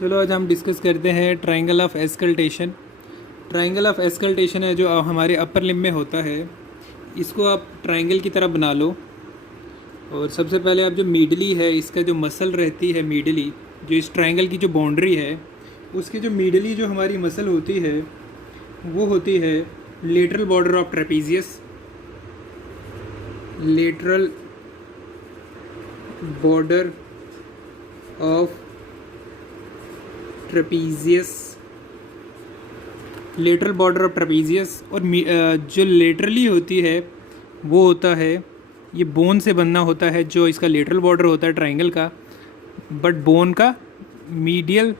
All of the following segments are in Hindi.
चलो आज हम डिस्कस करते हैं ट्रायंगल ऑफ एस्कल्टेशन। ट्रायंगल ऑफ एस्कल्टेशन है जो हमारे अपर लिम्ब में होता है। इसको आप ट्रायंगल की तरह बना लो। और सबसे पहले आप जो मीडली है, इसका जो मसल रहती है मीडली, जो इस ट्रायंगल की जो बाउंड्री है, उसकी जो मीडली जो हमारी मसल होती है वो होती है lateral border of trapezius. Lateral border of trapezius, lateral border of trapezius. और जो लेटरली होती है वो होता है, ये बोन से बनना होता है जो इसका लेटरल बॉर्डर होता है ट्रायंगल का, बट बोन का medial,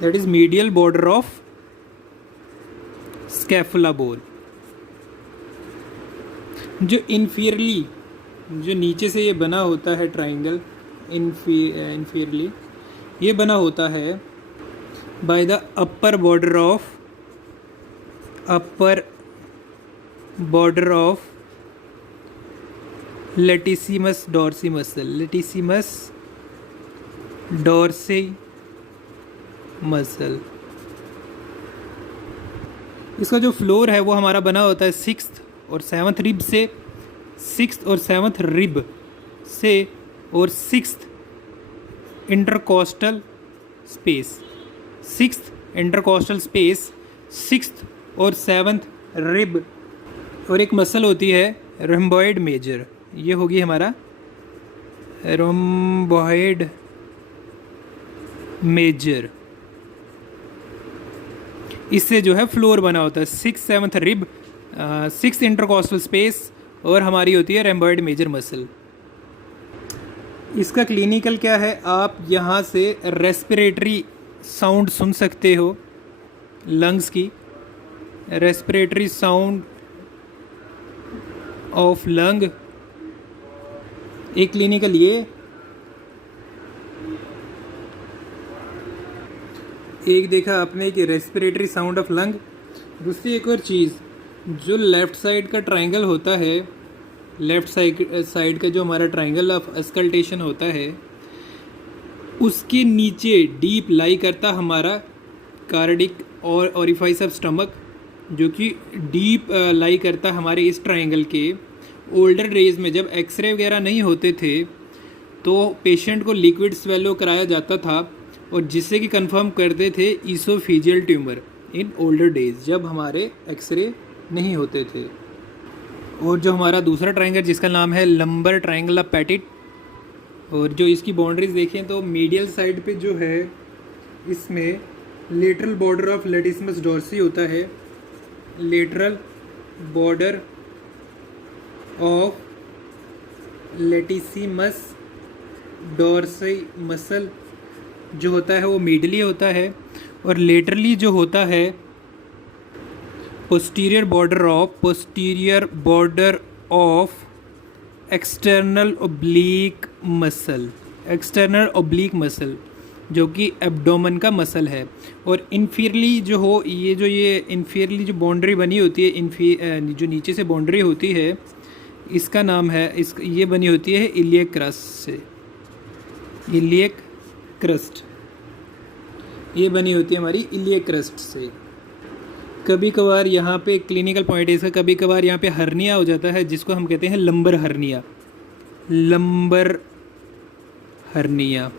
that is medial border of scapula bone. जो इन्फीरियरली, जो नीचे से ये बना होता है ट्रायंगल, इन्फीरियरली ये बना होता है by the upper border of latissimus dorsi muscle, latissimus dorsi muscle. इसका जो फ्लोर है वो हमारा बना होता है सिक्स्थ और सेवन्थ रिब से, सिक्स्थ और सेवन्थ रिब से, और sixth intercostal space, sixth intercostal space, sixth और सेवन्थ रिब। और एक मसल होती है रोम्बॉइड मेजर, ये होगी हमारा रोम्बॉइड मेजर। इससे जो है फ्लोर बना होता है six seventh rib, six intercostal space, और हमारी होती है रोम्बॉइड मेजर मसल। इसका क्लिनिकल क्या है, आप यहाँ से रेस्पिरेटरी साउंड सुन सकते हो, लंग्स की रेस्पिरेटरी साउंड ऑफ लंग। एक क्लिनिकल ये, एक देखा आपने कि रेस्पिरेटरी साउंड ऑफ लंग। दूसरी एक और चीज़, जो लेफ़्ट साइड का ट्रायंगल होता है, लेफ़्ट साइड का जो हमारा ट्रायंगल ऑफ एस्कल्टेशन होता है, उसके नीचे डीप लाई करता हमारा कार्डिक और ओरिफाइस ऑफ स्टमक, जो कि डीप लाई करता हमारे इस ट्रायंगल के। ओल्डर डेज में जब एक्सरे वगैरह नहीं होते थे तो पेशेंट को लिक्विड स्वेलो कराया जाता था, और जिससे कि कंफर्म करते थे oesophageal tumour in older days, जब हमारे एक्सरे नहीं होते थे। और जो हमारा दूसरा ट्रायंगल जिसका नाम है लंबर ट्रायंगल ऑफ पैटिट, और जो इसकी बाउंड्रीज देखें तो मीडियल साइड पे जो है इसमें lateral border of latissimus dorsi होता है, lateral border of latissimus dorsi muscle जो होता है वो मीडली होता है, और लेटरली जो होता है posterior border of external oblique muscle, जो कि एब्डोमेन का मसल है। और इन्फीरियरली जो हो, ये इन्फीरियरली जो बाउंड्री बनी होती है, जो नीचे से बाउंड्री होती है, इसका नाम है, ये बनी होती है इलियक क्रस्ट से, इलियक क्रस्ट, ये बनी होती है हमारी इलियक क्रस्ट से। कभी कभार यहाँ पे क्लिनिकल पॉइंट है इसका, कभी कभार यहाँ पे हर्निया हो जाता है जिसको हम कहते हैं लंबर हर्निया, लंबर हर्निया।